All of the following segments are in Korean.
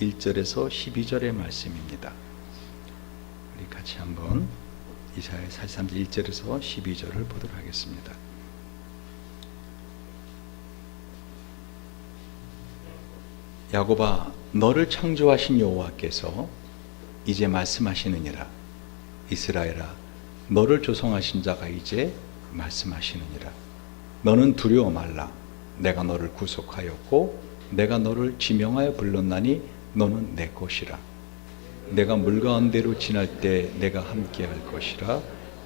1절에서 12절의 말씀입니다. 우리 같이 한번 이사야 43장 1절에서 12절을 보도록 하겠습니다. 야곱아, 너를 창조하신 여호와께서 이제 말씀하시느니라. 이스라엘아, 너를 조성하신 자가 이제 말씀하시느니라. 너는 두려워 말라. 내가 너를 구속하였고 내가 너를 지명하여 불렀나니 너는 내 것이라. 내가 물 가운데로 지날 때 내가 함께할 것이라.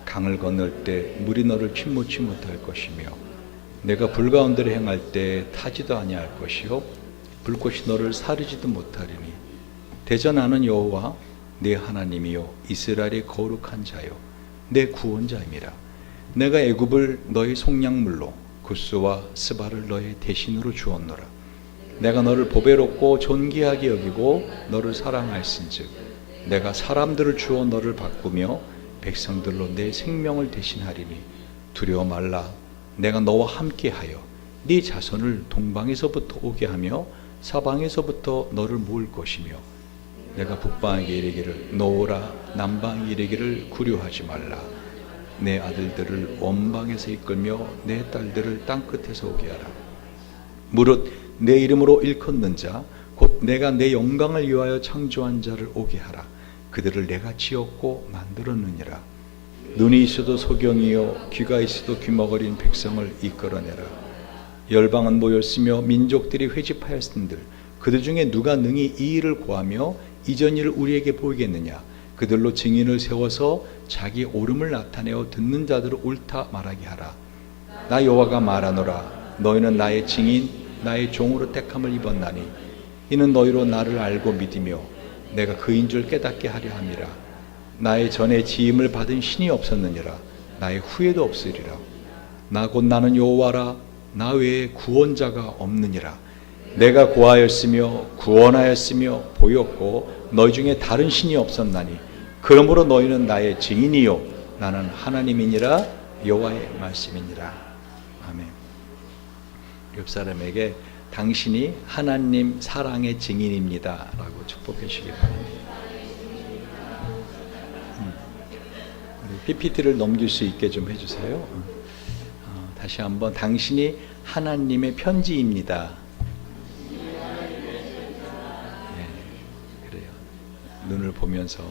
강을 건널 때 물이 너를 침몰치 못할 것이며 내가 불 가운데로 행할 때 타지도 아니할 것이요 불꽃이 너를 사르지도 못하리니 대전하는 여호와 내 하나님이요 이스라엘의 거룩한 자요 내 구원자임이라. 내가 애굽을 너의 속량물로 구스와 스바를 너의 대신으로 주었노라. 내가 너를 보배롭고 존귀하게 여기고 너를 사랑하였은즉 내가 사람들을 주어 너를 바꾸며 백성들로 내 생명을 대신하리니 두려워 말라. 내가 너와 함께하여 네 자손을 동방에서부터 오게 하며 사방에서부터 너를 모을 것이며 내가 북방에게 이르기를 놓으라 남방에 이르기를 구려하지 말라. 내 아들들을 원방에서 이끌며 내 딸들을 땅끝에서 오게 하라. 무릇 내 이름으로 일컫는 자 곧 내가 내 영광을 위하여 창조한 자를 오게 하라. 그들을 내가 지었고 만들었느니라. 눈이 있어도 소경이요 귀가 있어도 귀머거린 백성을 이끌어내라. 열방은 모였으며 민족들이 회집하였은들 그들 중에 누가 능히 이 일을 고하며 이전 일을 우리에게 보이겠느냐. 그들로 증인을 세워서 자기 옳음을 나타내어 듣는 자들을 옳다 말하게 하라. 나 여호와가 말하노라. 너희는 나의 증인 나의 종으로 택함을 입었나니 이는 너희로 나를 알고 믿으며 내가 그인 줄 깨닫게 하려 함이라. 나의 전에 지음을 받은 신이 없었느니라. 나의 후에도 없으리라. 나 곧 나는 여호와라. 나 외에 구원자가 없느니라. 내가 고하였으며 구원하였으며 보였고 너희 중에 다른 신이 없었나니 그러므로 너희는 나의 증인이요 나는 하나님이니라. 여호와의 말씀이니라. 아멘. 옆 사람에게 당신이 하나님 사랑의 증인입니다 라고 축복해 주시기 바랍니다. PPT를 넘길 수 있게 좀 해주세요. 다시 한번 당신이 하나님의 편지입니다. 네, 그래요. 눈을 보면서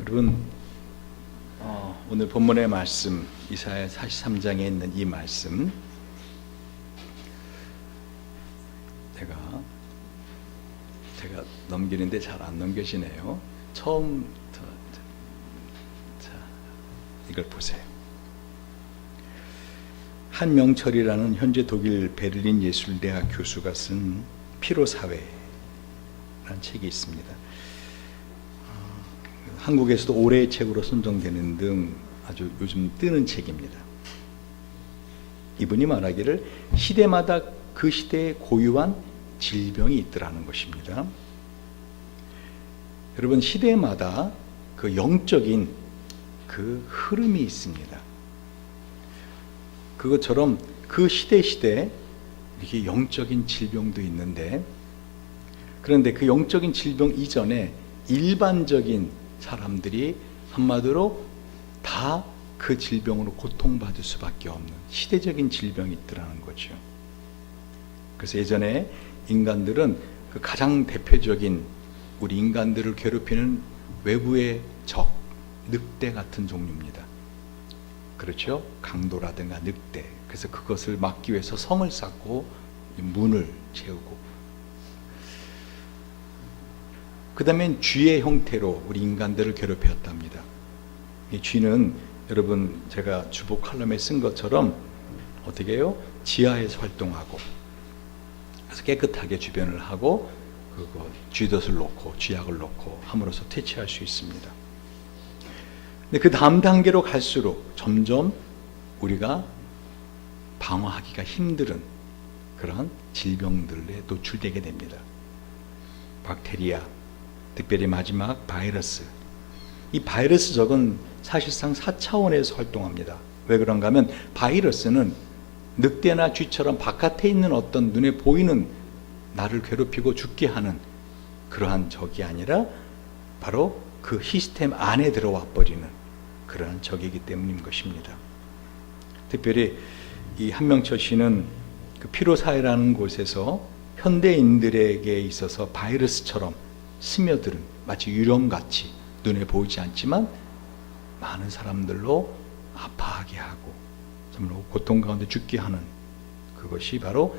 여러분 오늘 본문의 말씀 이사야 43장에 있는 이 말씀 제가 넘기는데 잘 안 넘겨지네요. 처음부터 자, 이걸 보세요. 한명철이라는 현재 독일 베를린 예술대학 교수가 쓴 피로사회라는 책이 있습니다. 한국에서도 올해의 책으로 선정되는 등 아주 요즘 뜨는 책입니다. 이분이 말하기를 시대마다 그 시대에 고유한 질병이 있더라는 것입니다. 여러분 시대마다 그 영적인 그 흐름이 있습니다. 그것처럼 그 시대 이렇게 영적인 질병도 있는데 그런데 그 영적인 질병 이전에 일반적인 사람들이 한마디로 다 그 질병으로 고통받을 수밖에 없는 시대적인 질병이 있더라는 거죠. 그래서 예전에 인간들은 그 가장 대표적인 우리 인간들을 괴롭히는 외부의 적, 늑대 같은 종류입니다. 그렇죠? 강도라든가 늑대. 그래서 그것을 막기 위해서 성을 쌓고 문을 채우고 그 다음엔 쥐의 형태로 우리 인간들을 괴롭혔답니다. 이 쥐는 여러분 제가 주보 칼럼에 쓴 것처럼 어떻게 해요? 지하에서 활동하고 그래서 깨끗하게 주변을 하고 그거 쥐덫을 놓고 쥐약을 놓고 함으로써 퇴치할 수 있습니다. 근데 그 다음 단계로 갈수록 점점 우리가 방어하기가 힘든 그런 질병들에 노출되게 됩니다. 박테리아, 특별히 마지막 바이러스. 이 바이러스적은 사실상 4차원에서 활동합니다. 왜 그런가 하면 바이러스는 늑대나 쥐처럼 바깥에 있는 어떤 눈에 보이는 나를 괴롭히고 죽게 하는 그러한 적이 아니라 바로 그 시스템 안에 들어와 버리는 그러한 적이기 때문인 것입니다. 특별히 이 한명철 씨는 그 피로사회라는 곳에서 현대인들에게 있어서 바이러스처럼 스며드는 마치 유령같이 눈에 보이지 않지만 많은 사람들로 아파하게 하고 정말 고통 가운데 죽게 하는 그것이 바로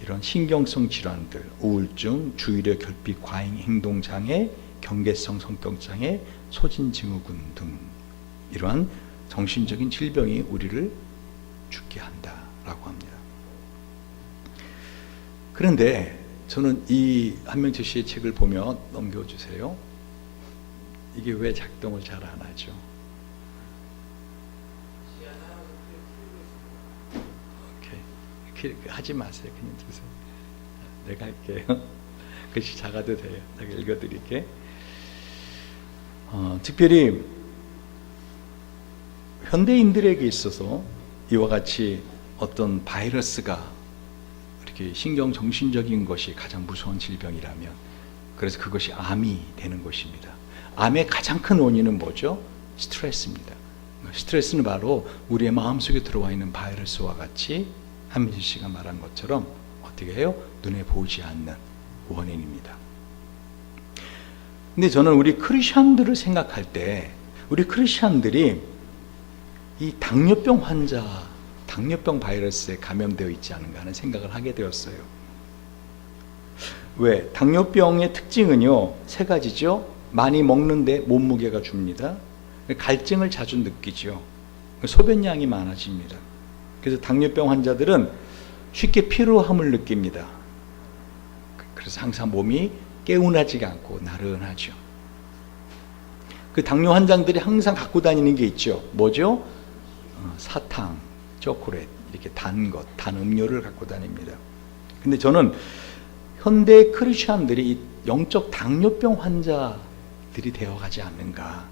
이런 신경성 질환들, 우울증, 주의력 결핍, 과잉 행동장애, 경계성 성격장애, 소진증후군 등 이러한 정신적인 질병이 우리를 죽게 한다라고 합니다. 그런데 저는 이 한명철 씨의 책을 보며 넘겨주세요. 이게 왜 작동을 잘 안 하죠? 오케이. 하지 마세요. 그냥 두세요. 내가 할게요. 글씨 작아도 돼요. 내가 읽어드릴게. 특별히 현대인들에게 있어서 이와 같이 어떤 바이러스가 이렇게 신경 정신적인 것이 가장 무서운 질병이라면, 그래서 그것이 암이 되는 것입니다. 암의 가장 큰 원인은 뭐죠? 스트레스입니다. 스트레스는 바로 우리의 마음속에 들어와 있는 바이러스와 같이 한민지 씨가 말한 것처럼 어떻게 해요? 눈에 보이지 않는 원인입니다. 근데 저는 우리 크리스천들을 생각할 때 우리 크리스천들이 이 당뇨병 환자, 당뇨병 바이러스에 감염되어 있지 않은가 하는 생각을 하게 되었어요. 왜? 당뇨병의 특징은요, 세 가지죠. 많이 먹는데 몸무게가 줍니다. 갈증을 자주 느끼죠. 소변량이 많아집니다. 그래서 당뇨병 환자들은 쉽게 피로함을 느낍니다. 그래서 항상 몸이 개운하지가 않고 나른하죠. 그 당뇨 환자들이 항상 갖고 다니는 게 있죠. 뭐죠? 사탕, 초콜릿, 이렇게 단 것, 단 음료를 갖고 다닙니다. 근데 저는 현대 크리스천들이 영적 당뇨병 환자들이 되어가지 않는가.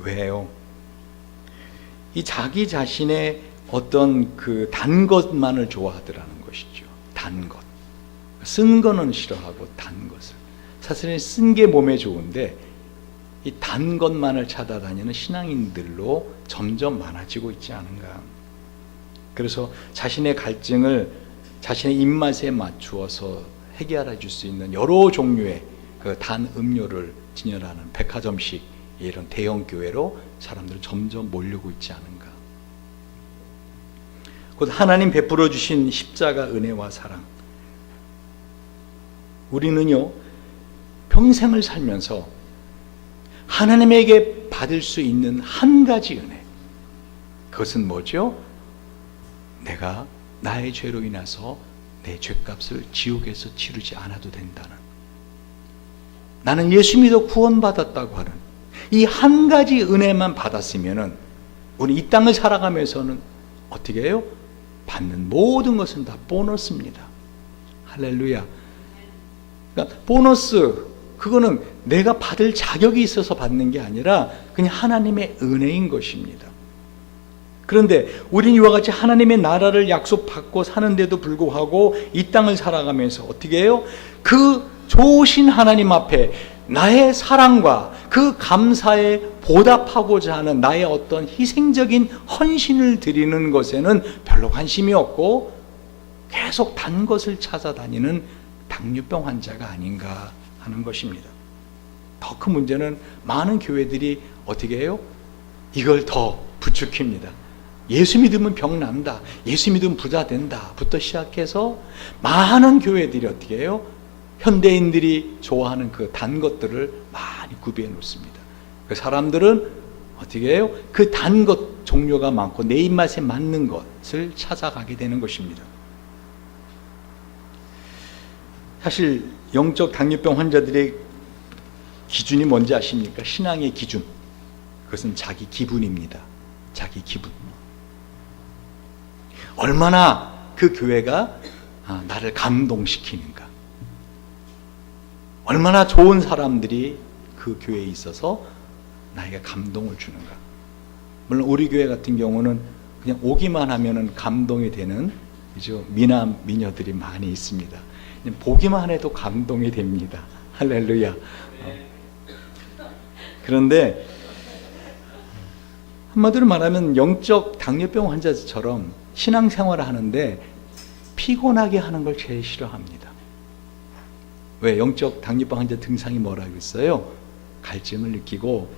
왜요? 이 자기 자신의 어떤 그 단 것만을 좋아하더라는 것이죠. 단 것. 쓴 거는 싫어하고 단 것을. 사실은 쓴 게 몸에 좋은데 이 단 것만을 찾아다니는 신앙인들로 점점 많아지고 있지 않은가. 그래서 자신의 갈증을 자신의 입맛에 맞추어서 해결해 줄 수 있는 여러 종류의 그 단 음료를 진열하는 백화점식 이런 대형 교회로 사람들은 점점 몰리고 있지 않은가. 곧 하나님 베풀어 주신 십자가 은혜와 사랑. 우리는요, 평생을 살면서 하나님에게 받을 수 있는 한 가지 은혜. 그것은 뭐죠? 내가 나의 죄로 인해서 내 죄값을 지옥에서 치르지 않아도 된다는, 나는 예수 믿어 구원받았다고 하는 이 한 가지 은혜만 받았으면은 우리 이 땅을 살아가면서는 어떻게 해요? 받는 모든 것은 다 보너스입니다. 할렐루야. 그러니까 보너스, 그거는 내가 받을 자격이 있어서 받는 게 아니라 그냥 하나님의 은혜인 것입니다. 그런데 우린 이와 같이 하나님의 나라를 약속받고 사는데도 불구하고 이 땅을 살아가면서 어떻게 해요? 그 좋으신 하나님 앞에 나의 사랑과 그 감사에 보답하고자 하는 나의 어떤 희생적인 헌신을 드리는 것에는 별로 관심이 없고 계속 단 것을 찾아다니는 당뇨병 환자가 아닌가 하는 것입니다. 더 큰 문제는 많은 교회들이 어떻게 해요? 이걸 더 부추깁니다. 예수 믿으면 병 난다, 예수 믿으면 부자 된다 부터 시작해서 많은 교회들이 어떻게 해요? 현대인들이 좋아하는 그 단 것들을 많이 구비해 놓습니다. 그 사람들은 어떻게 해요? 그 단 것 종류가 많고 내 입맛에 맞는 것을 찾아가게 되는 것입니다. 사실 영적 당뇨병 환자들의 기준이 뭔지 아십니까? 신앙의 기준, 그것은 자기 기분입니다. 자기 기분. 얼마나 그 교회가 나를 감동시키는가, 얼마나 좋은 사람들이 그 교회에 있어서 나에게 감동을 주는가. 물론 우리 교회 같은 경우는 그냥 오기만 하면은 감동이 되는 그죠? 미남 미녀들이 많이 있습니다. 그냥 보기만 해도 감동이 됩니다. 할렐루야. 그런데 한마디로 말하면 영적 당뇨병 환자처럼 신앙생활을 하는데 피곤하게 하는 걸 제일 싫어합니다. 왜? 영적 당뇨병 환자 증상이 뭐라고 했어요? 갈증을 느끼고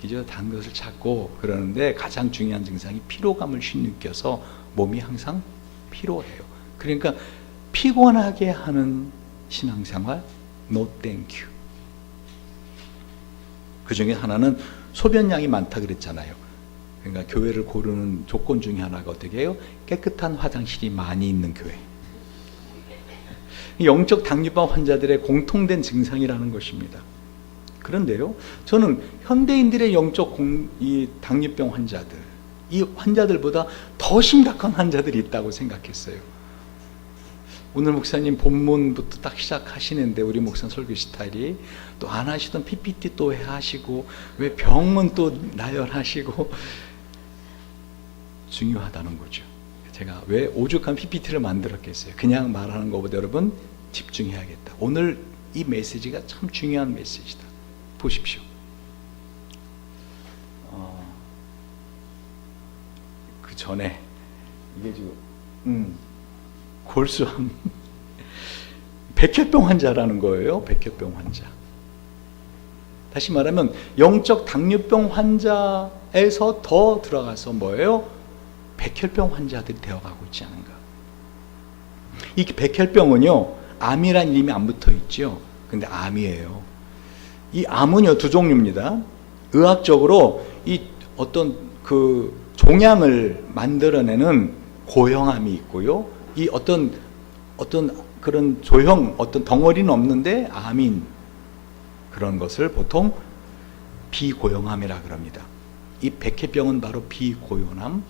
그죠? 단 것을 찾고 그러는데 가장 중요한 증상이 피로감을 느껴서 몸이 항상 피로해요. 그러니까 피곤하게 하는 신앙생활 no thank you. 그 중에 하나는 소변량이 많다 그랬잖아요. 그러니까 교회를 고르는 조건 중에 하나가 어떻게 해요? 깨끗한 화장실이 많이 있는 교회. 영적 당뇨병 환자들의 공통된 증상이라는 것입니다. 그런데요, 저는 현대인들의 이 당뇨병 환자들, 이 환자들보다 더 심각한 환자들이 있다고 생각했어요. 오늘 목사님 본문부터 딱 시작하시는데 우리 목사 설교 스타일이 또 안 하시던 PPT 또 하시고 왜 병은 또 나열하시고 중요하다는 거죠. 제가 왜 오죽한 PPT를 만들었겠어요. 그냥 말하는 것보다 여러분 집중해야겠다. 오늘 이 메시지가 참 중요한 메시지다. 보십시오. 그 전에 이게 지금 골수암 백혈병 환자라는 거예요. 백혈병 환자. 다시 말하면 영적 당뇨병 환자에서 더 들어가서 뭐예요? 백혈병 환자들이 되어가고 있지 않은가. 이 백혈병은요, 암이라는 이름이 안 붙어 있죠. 근데 암이에요. 이 암은요, 두 종류입니다. 의학적으로 이 어떤 그 종양을 만들어내는 고형암이 있고요. 이 어떤 그런 조형, 어떤 덩어리는 없는데 암인 그런 것을 보통 비고형암이라 그럽니다. 이 백혈병은 바로 비고형암.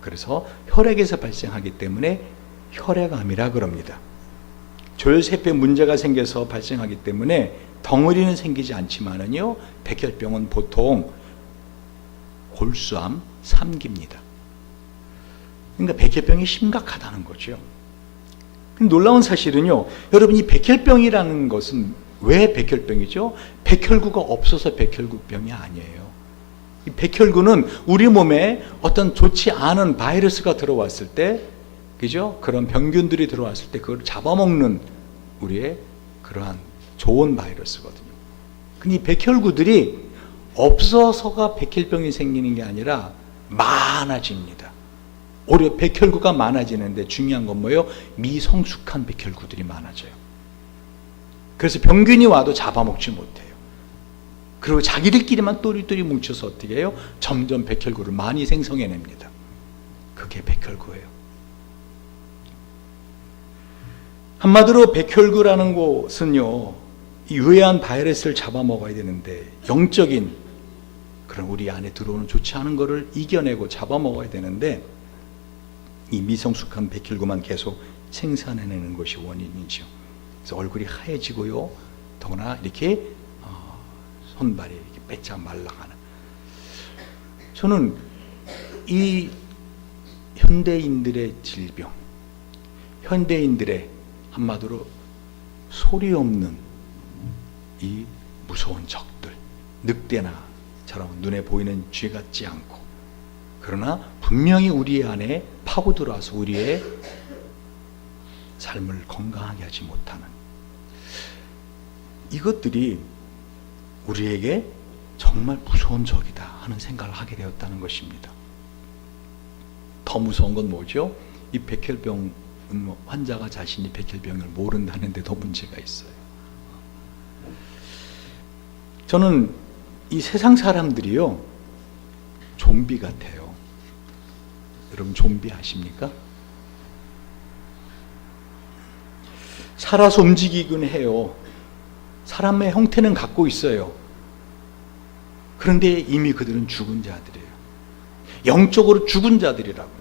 그래서 혈액에서 발생하기 때문에 혈액암이라 그럽니다. 조혈세포에 문제가 생겨서 발생하기 때문에 덩어리는 생기지 않지만은요, 백혈병은 보통 골수암 3기입니다. 그러니까 백혈병이 심각하다는 거죠. 놀라운 사실은요, 여러분 이 백혈병이라는 것은 왜 백혈병이죠? 백혈구가 없어서 백혈구병이 아니에요. 이 백혈구는 우리 몸에 어떤 좋지 않은 바이러스가 들어왔을 때, 그죠? 그런 병균들이 들어왔을 때 그걸 잡아먹는 우리의 그러한 좋은 바이러스거든요. 근데 이 백혈구들이 없어서가 백혈병이 생기는 게 아니라 많아집니다. 오히려 백혈구가 많아지는데 중요한 건 뭐예요? 미성숙한 백혈구들이 많아져요. 그래서 병균이 와도 잡아먹지 못해요. 그리고 자기들끼리만 또리또리 뭉쳐서 어떻게 해요? 점점 백혈구를 많이 생성해냅니다. 그게 백혈구예요. 한마디로 백혈구라는 곳은요, 이 유해한 바이러스를 잡아먹어야 되는데 영적인 그런 우리 안에 들어오는 좋지 않은 것을 이겨내고 잡아먹어야 되는데 이 미성숙한 백혈구만 계속 생산해내는 것이 원인이죠. 그래서 얼굴이 하얘지고요, 더구나 이렇게 손발이 이렇게 빼짝 말라가는. 저는 이 현대인들의 질병, 현대인들의 한마디로 소리 없는 이 무서운 적들, 늑대나처럼 눈에 보이는 쥐 같지 않고, 그러나 분명히 우리 안에 파고 들어와서 우리의 삶을 건강하게 하지 못하는 이것들이 우리에게 정말 무서운 적이다 하는 생각을 하게 되었다는 것입니다. 더 무서운 건 뭐죠? 이 백혈병 환자가 자신이 백혈병을 모른다는 데 더 문제가 있어요. 저는 이 세상 사람들이요, 좀비 같아요. 여러분 좀비 아십니까? 살아서 움직이긴 해요. 사람의 형태는 갖고 있어요. 그런데 이미 그들은 죽은 자들이에요. 영적으로 죽은 자들이라고요.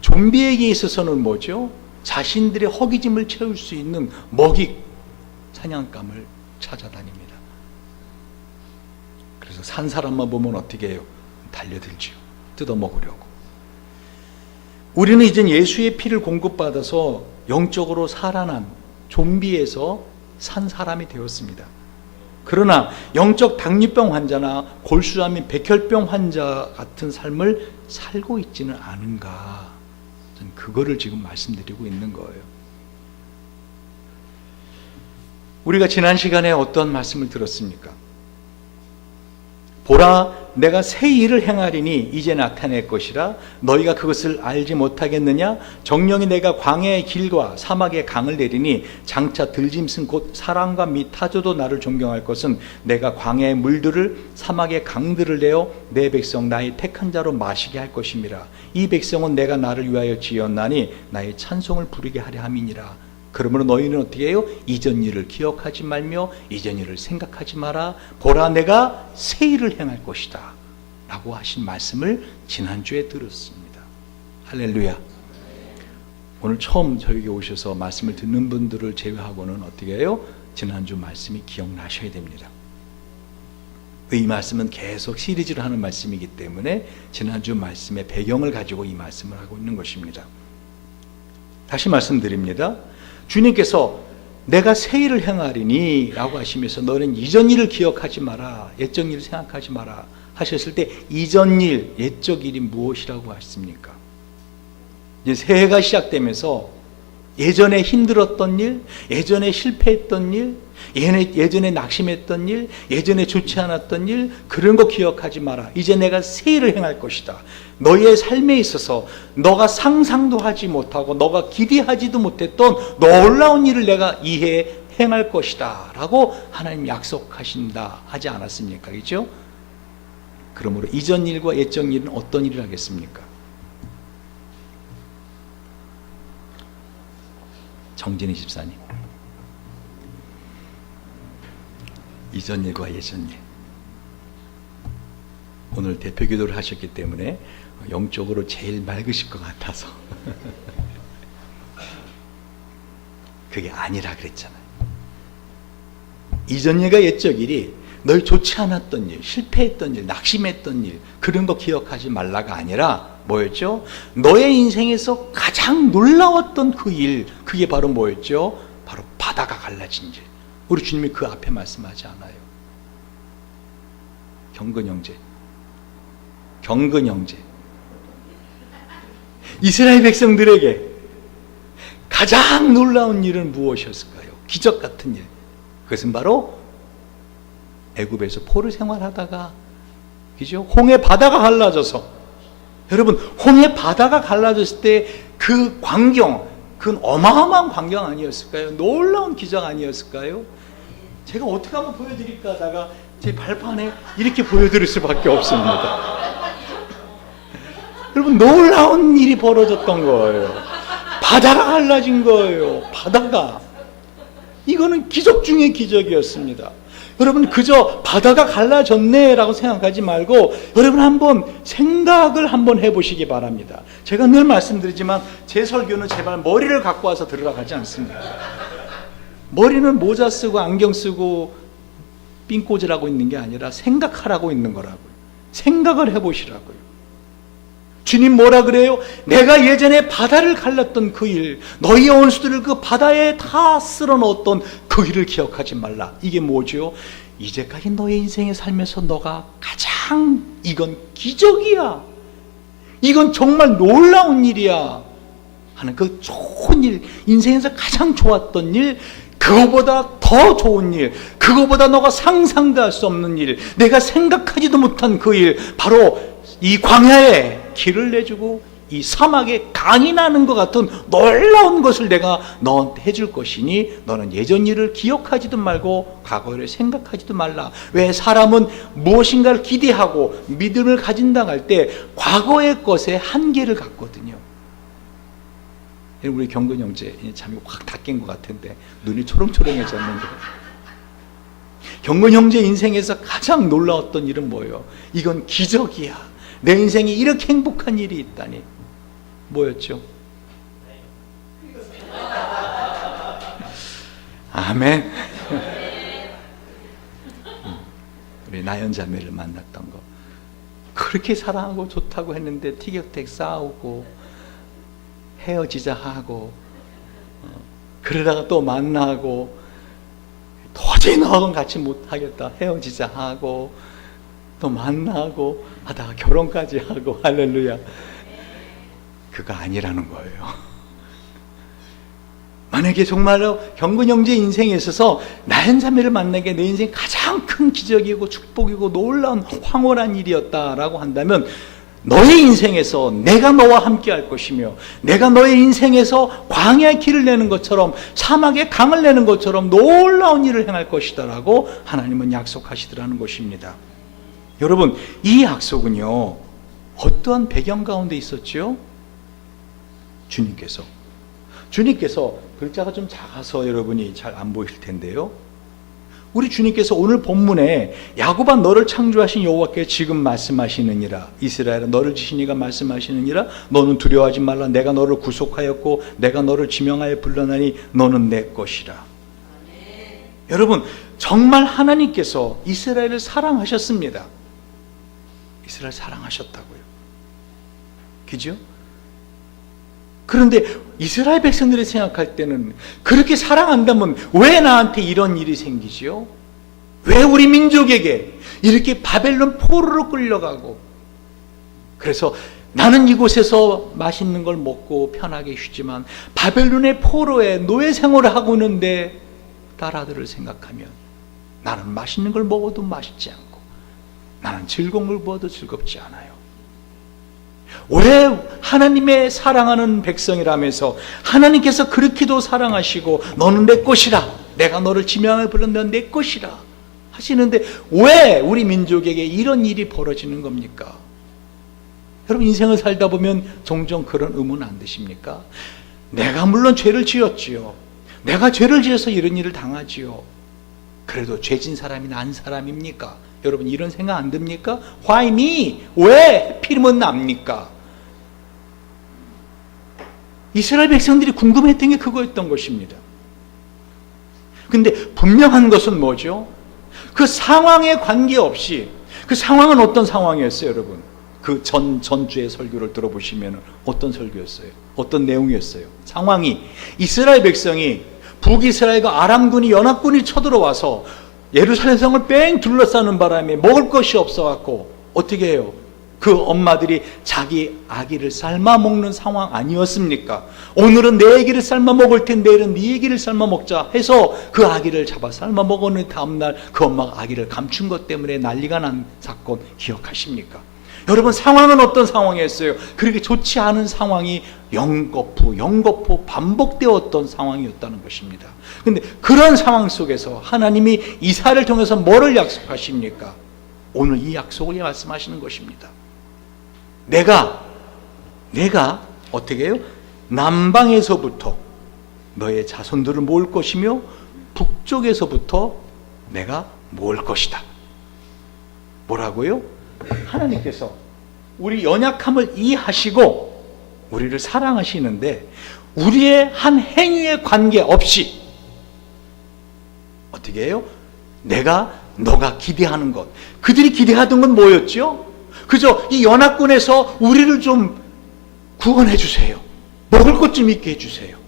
좀비에게 있어서는 뭐죠? 자신들의 허기짐을 채울 수 있는 먹이, 사냥감을 찾아다닙니다. 그래서 산 사람만 보면 어떻게 해요? 달려들지요. 뜯어먹으려고. 우리는 이젠 예수의 피를 공급받아서 영적으로 살아난 좀비에서 산 사람이 되었습니다. 그러나 영적 당뇨병 환자나 골수암인 백혈병 환자 같은 삶을 살고 있지는 않은가, 저는 그거를 지금 말씀드리고 있는 거예요. 우리가 지난 시간에 어떤 말씀을 들었습니까? 보라, 내가 새 일을 행하리니 이제 나타낼 것이라 너희가 그것을 알지 못하겠느냐? 정령이 내가 광야의 길과 사막의 강을 내리니 장차 들짐승 곧 사람과 및 타조도 나를 존경할 것은 내가 광야의 물들을 사막의 강들을 내어 내 백성 나의 택한 자로 마시게 할 것임이라. 이 백성은 내가 나를 위하여 지었나니 나의 찬송을 부르게 하려 함이니라. 그러므로 너희는 어떻게 해요? 이전 일을 기억하지 말며 이전 일을 생각하지 마라. 보라, 내가 새 일을 행할 것이다 라고 하신 말씀을 지난주에 들었습니다. 할렐루야. 오늘 처음 저에게 오셔서 말씀을 듣는 분들을 제외하고는 어떻게 해요? 지난주 말씀이 기억나셔야 됩니다. 이 말씀은 계속 시리즈로 하는 말씀이기 때문에 지난주 말씀의 배경을 가지고 이 말씀을 하고 있는 것입니다. 다시 말씀드립니다. 주님께서 내가 새 일을 행하리니 라고 하시면서 너는 이전 일을 기억하지 마라, 옛적 일을 생각하지 마라 하셨을 때 이전 일, 옛적 일이 무엇이라고 하십니까? 이제 새해가 시작되면서 예전에 힘들었던 일, 예전에 실패했던 일, 예전에 낙심했던 일, 예전에 좋지 않았던 일, 그런 거 기억하지 마라. 이제 내가 새 일을 행할 것이다. 너의 삶에 있어서 너가 상상도 하지 못하고 너가 기대하지도 못했던 놀라운 일을 내가 이해 행할 것이다 라고 하나님 약속하신다 하지 않았습니까? 그렇죠? 그러므로 이전 일과 옛적 일은 어떤 일을 하겠습니까? 정진희 집사님, 이전 일과 예전 일, 오늘 대표 기도를 하셨기 때문에 영적으로 제일 맑으실 것 같아서 그게 아니라 그랬잖아요. 이전 일과 옛적 일이 널 좋지 않았던 일, 실패했던 일, 낙심했던 일, 그런 거 기억하지 말라가 아니라 뭐였죠? 너의 인생에서 가장 놀라웠던 그 일, 그게 바로 뭐였죠? 바로 바다가 갈라진 일. 우리 주님이 그 앞에 말씀하지 않아요. 경건 형제, 이스라엘 백성들에게 가장 놀라운 일은 무엇이었을까요? 기적 같은 일. 그것은 바로 애굽에서 포로 생활하다가, 그죠? 홍해 바다가 갈라져서, 여러분, 홍해 바다가 갈라졌을 때 그 광경, 그건 어마어마한 광경 아니었을까요? 놀라운 기적 아니었을까요? 제가 어떻게 한번 보여드릴까 하다가 제 발판에 이렇게 보여드릴 수밖에 없습니다. 여러분, 놀라운 일이 벌어졌던 거예요. 바다가 갈라진 거예요. 바다가. 이거는 기적 중의 기적이었습니다. 여러분, 그저 바다가 갈라졌네 라고 생각하지 말고 여러분 한번 생각을 한번 해보시기 바랍니다. 제가 늘 말씀드리지만 제 설교는 제발 머리를 갖고 와서 들으라고 하지 않습니다. 머리는 모자 쓰고 안경 쓰고 삥 꽂으라고 있는 게 아니라 생각하라고 있는 거라고요. 생각을 해보시라고요. 주님 뭐라 그래요? 내가 예전에 바다를 갈랐던 그 일, 너희의 원수들을 그 바다에 다 쓸어 넣었던 그 일을 기억하지 말라. 이게 뭐죠? 이제까지 너의 인생에 살면서 너가 가장, 이건 기적이야, 이건 정말 놀라운 일이야 하는 그 좋은 일, 인생에서 가장 좋았던 일, 그거보다 더 좋은 일, 그거보다 너가 상상도 할 수 없는 일, 내가 생각하지도 못한 그 일, 바로 이 광야에 길을 내주고 이 사막에 강이 나는 것 같은 놀라운 것을 내가 너한테 해줄 것이니 너는 예전 일을 기억하지도 말고 과거를 생각하지도 말라. 왜? 사람은 무엇인가를 기대하고 믿음을 가진다 할 때 과거의 것에 한계를 갖거든요. 우리 경근 형제 잠이 확 다 깬 것 같은데 눈이 초롱초롱해졌는데, 경근 형제 인생에서 가장 놀라웠던 일은 뭐예요? 이건 기적이야, 내 인생에 이렇게 행복한 일이 있다니. 뭐였죠? 아멘. 우리 나연 자매를 만났던 거. 그렇게 사랑하고 좋다고 했는데 티격태격 싸우고 헤어지자 하고 그러다가 또 만나고 도저히 너하고는 같이 못하겠다 헤어지자 하고 또 만나고 하다가 결혼까지 하고 할렐루야. 그거 아니라는 거예요. 만약에 정말로 경근 형제 인생에 있어서 나연자매를 만나게 내 인생 가장 큰 기적이고 축복이고 놀라운 황홀한 일이었다라고 한다면 너의 인생에서 내가 너와 함께 할 것이며 내가 너의 인생에서 광야의 길을 내는 것처럼 사막에 강을 내는 것처럼 놀라운 일을 행할 것이다 라고 하나님은 약속하시더라는 것입니다. 여러분, 이 약속은요 어떠한 배경 가운데 있었죠? 주님께서 글자가 좀 작아서 여러분이 잘 안 보이실 텐데요, 우리 주님께서 오늘 본문에 야곱아 너를 창조하신 여호와께 지금 말씀하시느니라, 이스라엘아 너를 지신 이가 말씀하시느니라, 너는 두려워하지 말라, 내가 너를 구속하였고 내가 너를 지명하여 불러나니 너는 내 것이라. 여러분, 정말 하나님께서 이스라엘을 사랑하셨습니다. 이스라엘 사랑하셨다고요. 그죠? 그런데 이스라엘 백성들이 생각할 때는 그렇게 사랑한다면 왜 나한테 이런 일이 생기지요? 왜 우리 민족에게 이렇게 바벨론 포로로 끌려가고, 그래서 나는 이곳에서 맛있는 걸 먹고 편하게 쉬지만 바벨론의 포로에 노예 생활을 하고 있는데 딸아들을 생각하면 나는 맛있는 걸 먹어도 맛있지 않고 나는 즐거운 걸 먹어도 즐겁지 않아요. 왜 하나님의 사랑하는 백성이라면서 하나님께서 그렇게도 사랑하시고 너는 내 것이라, 내가 너를 지명하여 부른다, 내 것이라 하시는데 왜 우리 민족에게 이런 일이 벌어지는 겁니까? 여러분, 인생을 살다 보면 종종 그런 의문 안 드십니까? 내가 물론 죄를 지었지요. 내가 죄를 지어서 이런 일을 당하지요. 그래도 죄진 사람이 난 사람입니까? 여러분, 이런 생각 안 듭니까? Why me? 왜 하필이면 납니까? 이스라엘 백성들이 궁금했던 게 그거였던 것입니다. 근데 분명한 것은 뭐죠? 그 상황에 관계없이, 그 상황은 어떤 상황이었어요, 여러분? 그 전주의 설교를 들어보시면 어떤 설교였어요? 어떤 내용이었어요? 상황이 이스라엘 백성이 북이스라엘과 아람군이 연합군이 쳐들어와서 예루살렘 성을 뺑 둘러싸는 바람에 먹을 것이 없어갖고 어떻게 해요? 그 엄마들이 자기 아기를 삶아 먹는 상황 아니었습니까? 오늘은 내 아기를 삶아 먹을 텐데 내일은 네 아기를 삶아 먹자 해서 그 아기를 잡아 삶아 먹었는데 다음날 그 엄마가 아기를 감춘 것 때문에 난리가 난 사건 기억하십니까? 여러분, 상황은 어떤 상황이었어요? 그렇게 좋지 않은 상황이 영거푸 반복되었던 상황이었다는 것입니다. 근데 그런 상황 속에서 하나님이 이사야를 통해서 뭐를 약속하십니까? 오늘 이 약속을 말씀하시는 것입니다. 내가 어떻게 해요? 남방에서부터 너의 자손들을 모을 것이며 북쪽에서부터 내가 모을 것이다. 뭐라고요? 하나님께서 우리 연약함을 이해하시고 우리를 사랑하시는데 우리의 한 행위에 관계없이 어떻게 해요? 너가 기대하는 것, 그들이 기대하던 건 뭐였죠? 그저 이 연합군에서 우리를 좀 구원해 주세요, 먹을 것 좀 있게 해주세요.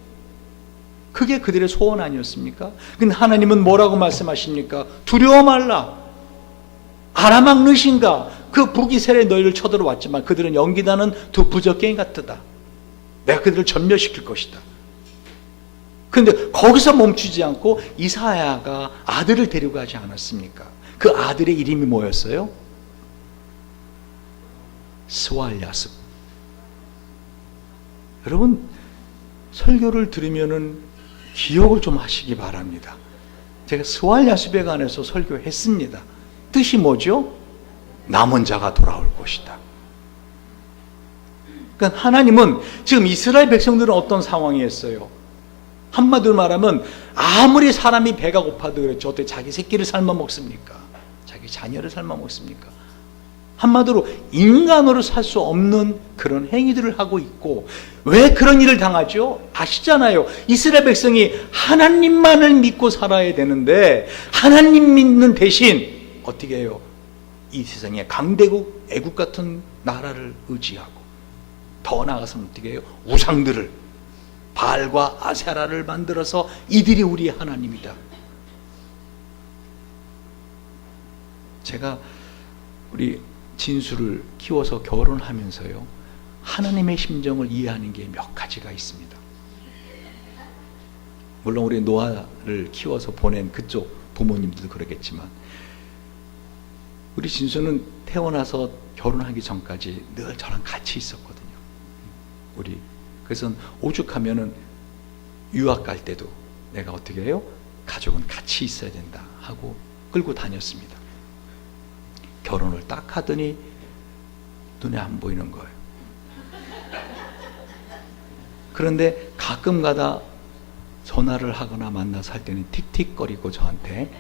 그게 그들의 소원 아니었습니까? 근데 하나님은 뭐라고 말씀하십니까? 두려워 말라, 아람왕 르신가 그 북이스라엘 너희를 쳐들어왔지만 그들은 연기나는 두 부적개인 같으다. 내가 그들을 전멸시킬 것이다. 그런데 거기서 멈추지 않고 이사야가 아들을 데리고 가지 않았습니까? 그 아들의 이름이 뭐였어요? 스왈야습. 여러분, 설교를 들으면은 기억을 좀 하시기 바랍니다. 제가 스왈야습에 관해서 설교했습니다. 뜻이 뭐죠? 남은 자가 돌아올 것이다. 그러니까 하나님은 지금 이스라엘 백성들은 어떤 상황이었어요? 한마디로 말하면 아무리 사람이 배가 고파도 그렇죠. 어떻게 자기 새끼를 삶아 먹습니까? 자기 자녀를 삶아 먹습니까? 한마디로 인간으로 살 수 없는 그런 행위들을 하고 있고, 왜 그런 일을 당하죠? 아시잖아요. 이스라엘 백성이 하나님만을 믿고 살아야 되는데 하나님 믿는 대신 어떻게 해요? 이 세상에 강대국 애국 같은 나라를 의지하고, 더 나아가서는 어떻게 해요? 우상들을, 바알과 아세라를 만들어서 이들이 우리의 하나님이다. 제가 우리 진수를 키워서 결혼하면서요, 하나님의 심정을 이해하는 게 몇 가지가 있습니다. 물론 우리 노아를 키워서 보낸 그쪽 부모님들도 그러겠지만, 우리 진수는 태어나서 결혼하기 전까지 늘 저랑 같이 있었거든요. 우리 그래서 오죽하면은 유학 갈 때도 내가 어떻게 해요? 가족은 같이 있어야 된다 하고 끌고 다녔습니다. 결혼을 딱 하더니 눈에 안 보이는 거예요. 그런데 가끔 가다 전화를 하거나 만나서 할 때는 틱틱거리고 저한테,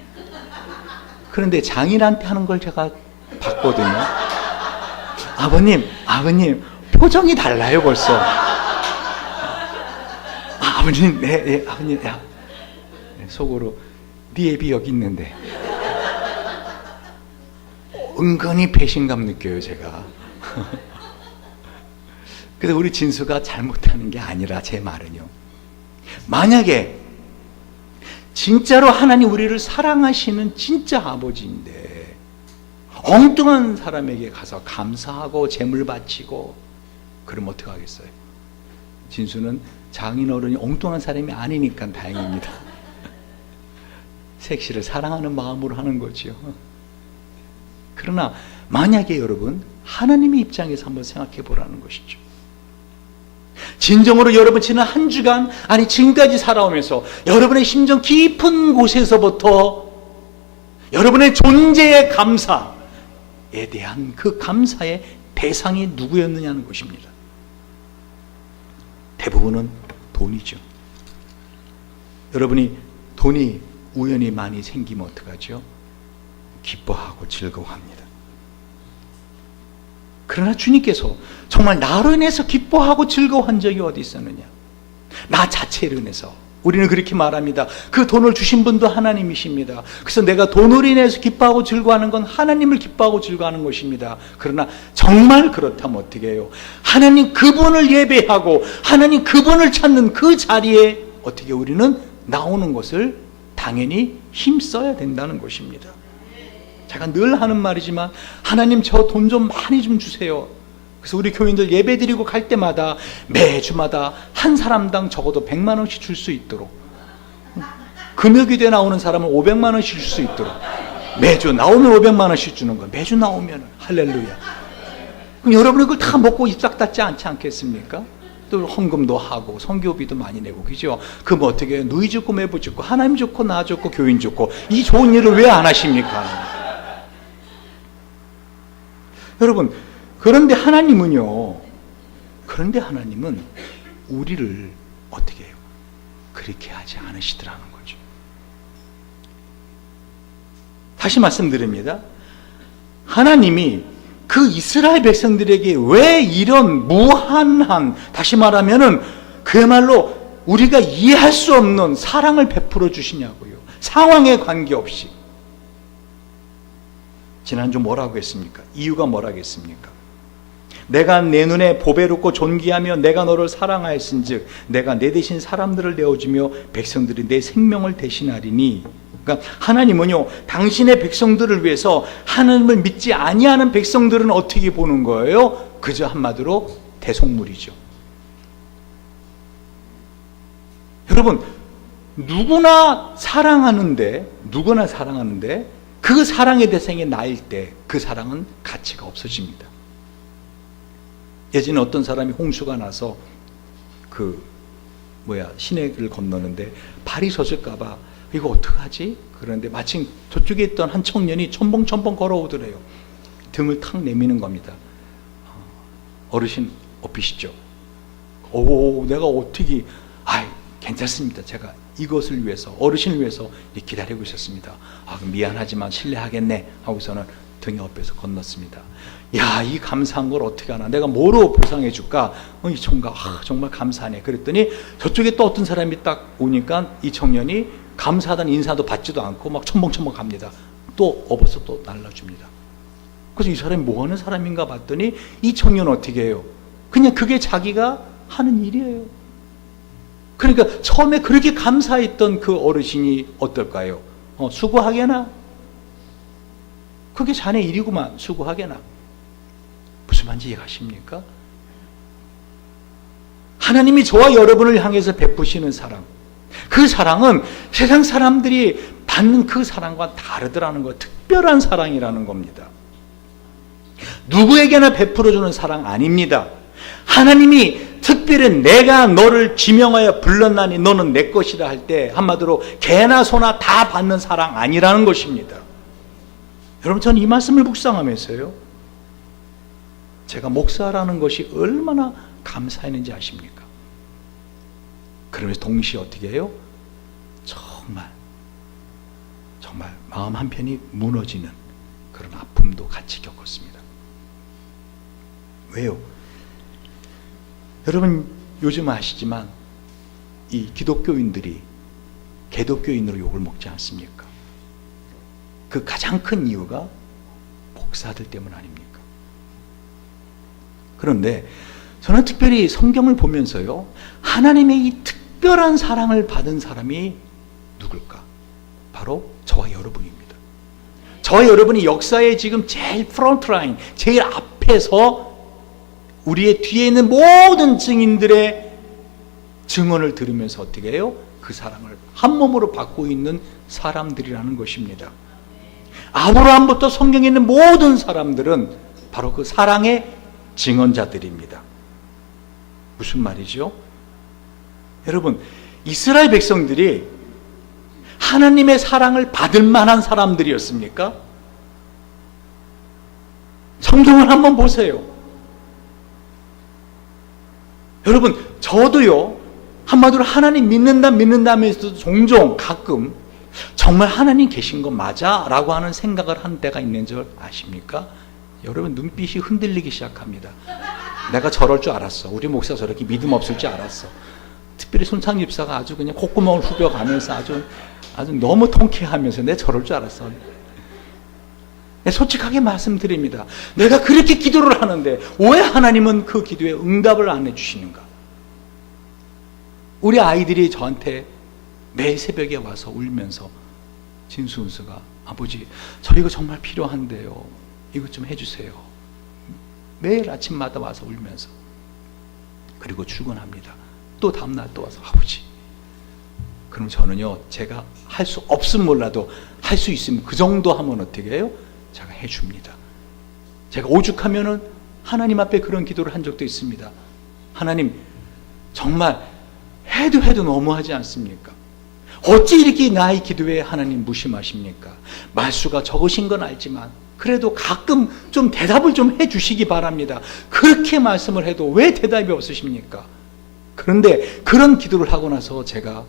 그런데 장인한테 하는 걸 제가 봤거든요. 아버님 표정이 달라요 벌써. 아버님, 네, 아버님, 야. 속으로 네 애비 여기 있는데. 은근히 배신감 느껴요 제가. 그래서 우리 진수가 잘못하는 게 아니라, 제 말은요, 만약에 진짜로 하나님 우리를 사랑하시는 진짜 아버지인데 엉뚱한 사람에게 가서 감사하고 재물 바치고 그러면 어떡하겠어요? 진수는 장인어른이 엉뚱한 사람이 아니니까 다행입니다. 색시를 사랑하는 마음으로 하는 거죠. 그러나 만약에 여러분, 하나님의 입장에서 한번 생각해 보라는 것이죠. 진정으로 여러분 지난 한 주간, 아니 지금까지 살아오면서 여러분의 심정 깊은 곳에서부터 여러분의 존재의 감사에 대한 그 감사의 대상이 누구였느냐는 것입니다. 대부분은 돈이죠. 여러분이 돈이 우연히 많이 생기면 어떡하죠? 기뻐하고 즐거워합니다. 그러나 주님께서 정말 나로 인해서 기뻐하고 즐거워한 적이 어디 있었느냐? 나 자체로 인해서. 우리는 그렇게 말합니다. 그 돈을 주신 분도 하나님이십니다. 그래서 내가 돈으로 인해서 기뻐하고 즐거워하는 건 하나님을 기뻐하고 즐거워하는 것입니다. 그러나 정말 그렇다면 어떻게 해요? 하나님 그분을 예배하고 하나님 그분을 찾는 그 자리에 어떻게 우리는 나오는 것을 당연히 힘써야 된다는 것입니다. 제가 늘 하는 말이지만, 하나님 저 돈 좀 많이 좀 주세요. 그래서 우리 교인들 예배 드리고 갈 때마다 매주마다 한 사람당 적어도 100만 원씩 줄 수 있도록, 금요기도에 나오는 사람은 500만 원씩 줄 수 있도록, 매주 나오면 500만 원씩 주는 거예요. 매주 나오면. 할렐루야. 그럼 여러분이 그걸 다 먹고 입싹 닫지 않지 않겠습니까? 또 헌금도 하고 선교비도 많이 내고, 그죠? 그럼 어떻게 해요? 누이 좋고 매부 좋고 하나님 좋고 나 좋고 교인 좋고, 이 좋은 일을 왜 안 하십니까? 여러분, 그런데 하나님은 우리를 어떻게 해요? 그렇게 하지 않으시더라는 거죠. 다시 말씀드립니다. 하나님이 그 이스라엘 백성들에게 왜 이런 무한한, 다시 말하면은 그야말로 우리가 이해할 수 없는 사랑을 베풀어 주시냐고요. 상황에 관계없이. 지난주 뭐라고 했습니까? 이유가 뭐라고 했습니까? 내가 내 눈에 보배롭고 존귀하며 내가 너를 사랑하였은즉 내가 내 대신 사람들을 내어주며 백성들이 내 생명을 대신하리니. 그러니까 하나님은요, 당신의 백성들을 위해서, 하나님을 믿지 아니하는 백성들은 어떻게 보는 거예요? 그저 한마디로 대속물이죠. 여러분, 누구나 사랑하는데 그 사랑의 대상이 나일 때 그 사랑은 가치가 없어집니다. 예전에 어떤 사람이 홍수가 나서 시내를 건너는데 발이 젖을까봐 이거 어떡하지? 그런데 마침 저쪽에 있던 한 청년이 첨벙첨벙 걸어오더래요. 등을 탁 내미는 겁니다. 어르신 업히시죠? 내가 어떻게, 괜찮습니다. 제가 이것을 위해서, 어르신을 위해서 기다리고 있었습니다. 미안하지만 실례하겠네 하고서는 등에 업혀서 건넜습니다. 이 감사한 걸 어떻게 하나, 내가 뭐로 보상해 줄까? 이 총각, 정말 감사하네. 그랬더니 저쪽에 또 어떤 사람이 딱 오니까 이 청년이 감사하다는 인사도 받지도 않고 막 첨벙첨벙 갑니다. 또 업어서 또 날라줍니다. 그래서 이 사람이 뭐 하는 사람인가 봤더니 이 청년은 어떻게 해요? 그냥 그게 자기가 하는 일이에요. 그러니까 처음에 그렇게 감사했던 그 어르신이 어떨까요? 수고하게나? 그게 자네 일이구만. 수고하게나. 무슨 말인지 이해가십니까? 하나님이 저와 여러분을 향해서 베푸시는 사랑, 그 사랑은 세상 사람들이 받는 그 사랑과 다르더라는 거, 특별한 사랑이라는 겁니다. 누구에게나 베풀어주는 사랑 아닙니다. 하나님이 특별히 내가 너를 지명하여 불렀나니 너는 내 것이라 할 때 한마디로 개나 소나 다 받는 사랑 아니라는 것입니다. 여러분, 저는 이 말씀을 묵상하면서요, 제가 목사라는 것이 얼마나 감사했는지 아십니까? 그러면서 동시에 어떻게 해요? 정말 마음 한편이 무너지는 그런 아픔도 같이 겪었습니다. 왜요? 여러분, 요즘 아시지만 이 기독교인들이 개독교인으로 욕을 먹지 않습니까? 그 가장 큰 이유가 목사들 때문 아닙니까? 그런데 저는 특별히 성경을 보면서요, 하나님의 이 특별한 사랑을 받은 사람이 누굴까? 바로 저와 여러분입니다. 저와 여러분이 역사의 지금 제일 프론트라인, 제일 앞에서 우리의 뒤에 있는 모든 증인들의 증언을 들으면서 어떻게 해요? 그 사랑을 한 몸으로 받고 있는 사람들이라는 것입니다. 아브라함부터 성경에 있는 모든 사람들은 바로 그 사랑의 증언자들입니다. 무슨 말이죠? 여러분, 이스라엘 백성들이 하나님의 사랑을 받을 만한 사람들이었습니까? 성경을 한번 보세요. 여러분, 저도요, 한마디로 하나님 믿는다면서도 종종 가끔 정말 하나님 계신 거 맞아? 라고 하는 생각을 하는 때가 있는 줄 아십니까? 여러분, 눈빛이 흔들리기 시작합니다. 내가 저럴 줄 알았어. 우리 목사 저렇게 믿음 없을 줄 알았어. 특별히 손창 집사가 아주 그냥 콧구멍을 후벼가면서 아주 너무 통쾌하면서 내 저럴 줄 알았어. 솔직하게 말씀드립니다. 내가 그렇게 기도를 하는데 왜 하나님은 그 기도에 응답을 안 해주시는가? 우리 아이들이 저한테 매일 새벽에 와서 울면서, 진수은수가 아버지 저 이거 정말 필요한데요, 이것 좀 해주세요. 매일 아침마다 와서 울면서, 그리고 출근합니다. 또 다음날 또 와서 아버지, 그럼 저는요, 제가 할 수 없으면 몰라도 할 수 있으면 그 정도 하면 어떻게 해요? 제가 해줍니다. 제가 오죽하면은 하나님 앞에 그런 기도를 한 적도 있습니다. 하나님, 정말 해도 너무하지 않습니까? 어찌 이렇게 나의 기도에 하나님 무심하십니까? 말수가 적으신 건 알지만 그래도 가끔 좀 대답을 좀 해주시기 바랍니다. 그렇게 말씀을 해도 왜 대답이 없으십니까? 그런데 그런 기도를 하고 나서 제가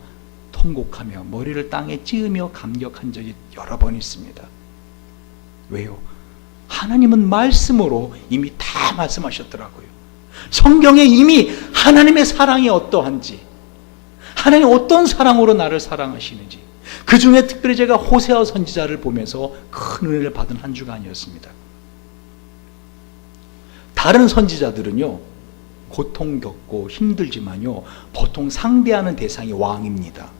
통곡하며 머리를 땅에 찌으며 감격한 적이 여러 번 있습니다. 왜요? 하나님은 말씀으로 이미 다 말씀하셨더라고요. 성경에 이미 하나님의 사랑이 어떠한지, 하나님 어떤 사랑으로 나를 사랑하시는지, 그 중에 특별히 제가 호세아 선지자를 보면서 큰 은혜를 받은 한 주가 아니었습니다. 다른 선지자들은요, 고통 겪고 힘들지만요, 보통 상대하는 대상이 왕입니다.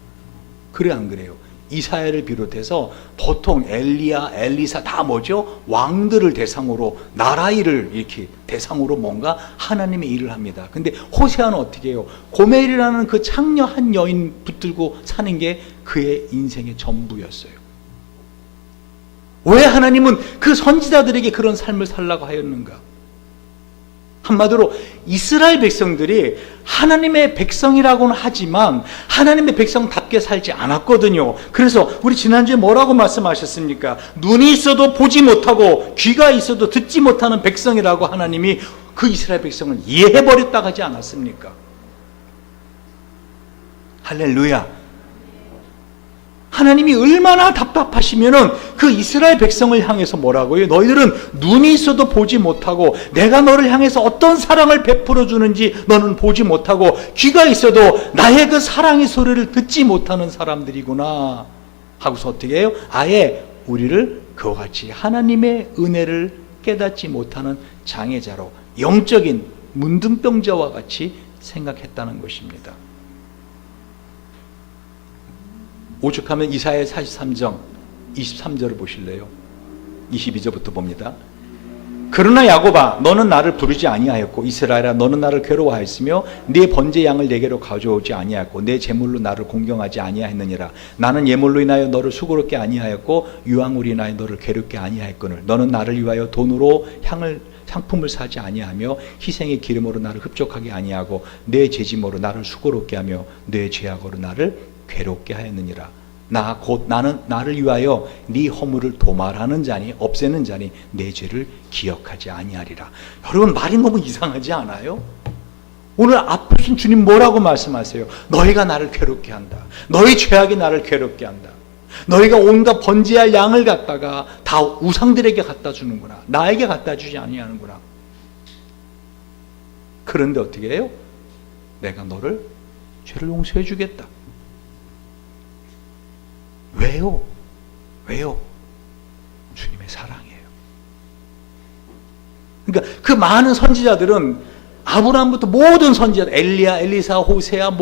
그래 안 그래요? 이사야를 비롯해서 보통 엘리야, 엘리사 다 뭐죠? 왕들을 대상으로, 나라 일을 이렇게 대상으로 뭔가 하나님의 일을 합니다. 근데 호세아는 어떻게 해요? 고멜이라는 그 창녀 한 여인 붙들고 사는 게 그의 인생의 전부였어요. 왜 하나님은 그 선지자들에게 그런 삶을 살라고 하였는가? 한마디로 이스라엘 백성들이 하나님의 백성이라고는 하지만 하나님의 백성답게 살지 않았거든요. 그래서 우리 지난주에 뭐라고 말씀하셨습니까? 눈이 있어도 보지 못하고 귀가 있어도 듣지 못하는 백성이라고 하나님이 그 이스라엘 백성을 이해해버렸다고 하지 않았습니까? 할렐루야. 하나님이 얼마나 답답하시면은 그 이스라엘 백성을 향해서 뭐라고요? 너희들은 눈이 있어도 보지 못하고 내가 너를 향해서 어떤 사랑을 베풀어 주는지 너는 보지 못하고 귀가 있어도 나의 그 사랑의 소리를 듣지 못하는 사람들이구나 하고서 어떻게 해요? 아예 우리를 그와 같이 하나님의 은혜를 깨닫지 못하는 장애자로 영적인 문둥병자와 같이 생각했다는 것입니다. 오죽하면 이사야 43장 23절을 보실래요? 22절부터 봅니다. 그러나 야곱아 너는 나를 부르지 아니하였고 이스라엘아 너는 나를 괴로워하였으며 네 번제 양을 내게로 가져오지 아니하였고 내 제물로 나를 공경하지 아니하였느니라. 나는 예물로 인하여 너를 수고롭게 아니하였고 유황으로 인하여 너를 괴롭게 아니하였거늘 너는 나를 위하여 돈으로 상품을 사지 아니하며 희생의 기름으로 나를 흡족하게 아니하고 내 제짐으로 나를 수고롭게 하며 내 죄악으로 나를 괴롭게 하였느니라. 나는 나를 위하여 네 허물을 도말하는 자니 없애는 자니 내 죄를 기억하지 아니하리라. 여러분 말이 너무 이상하지 않아요? 오늘 앞부분 주님 뭐라고 말씀하세요? 너희가 나를 괴롭게 한다. 너희 죄악이 나를 괴롭게 한다. 너희가 온갖 번제할 양을 갖다가 다 우상들에게 갖다 주는구나. 나에게 갖다 주지 아니하는구나. 그런데 어떻게 해요? 내가 너를 죄를 용서해 주겠다. 왜요? 왜요? 주님의 사랑이에요. 그러니까 그 많은 선지자들은 아브라함부터 모든 선지자들, 엘리야, 엘리사, 호세아,